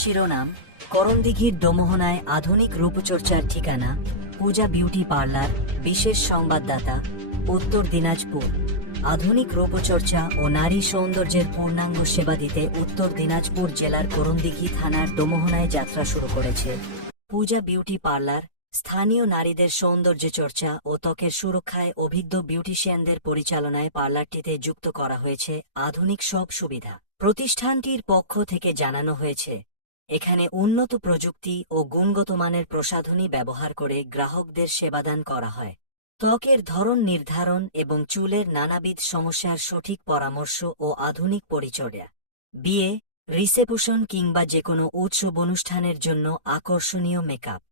শিরোনাম: করণদিঘির দোমোহনায় আধুনিক রূপচর্চার ঠিকানা, পূজা বিউটি পার্লার। বিশেষ সংবাদদাতা, উত্তর দিনাজপুর। আধুনিক রূপচর্চা ও নারী সৌন্দর্যের পূর্ণাঙ্গ সেবা দিতে উত্তর দিনাজপুর জেলার করণদিঘি থানার দোমোহনায় যাত্রা শুরু করেছে পূজা বিউটি পার্লার। স্থানীয় নারীদের সৌন্দর্য চর্চা ও ত্বকের সুরক্ষায় অভিজ্ঞ বিউটিশিয়ানদের পরিচালনায় পার্লারটিতে যুক্ত করা হয়েছে আধুনিক সব সুবিধা। প্রতিষ্ঠানটির পক্ষ থেকে জানানো হয়েছে, এখানে উন্নত প্রযুক্তি ও গুণগত মানের প্রসাধনী ব্যবহার করে গ্রাহকদের সেবাদান করা হয়। ত্বকের ধরন নির্ধারণ এবং চুলের নানাবিধ সমস্যার সঠিক পরামর্শ ও আধুনিক পরিচর্যা। বিয়ে, রিসেপশন কিংবা যেকোনো উৎসব অনুষ্ঠানের জন্য আকর্ষণীয় মেকআপ।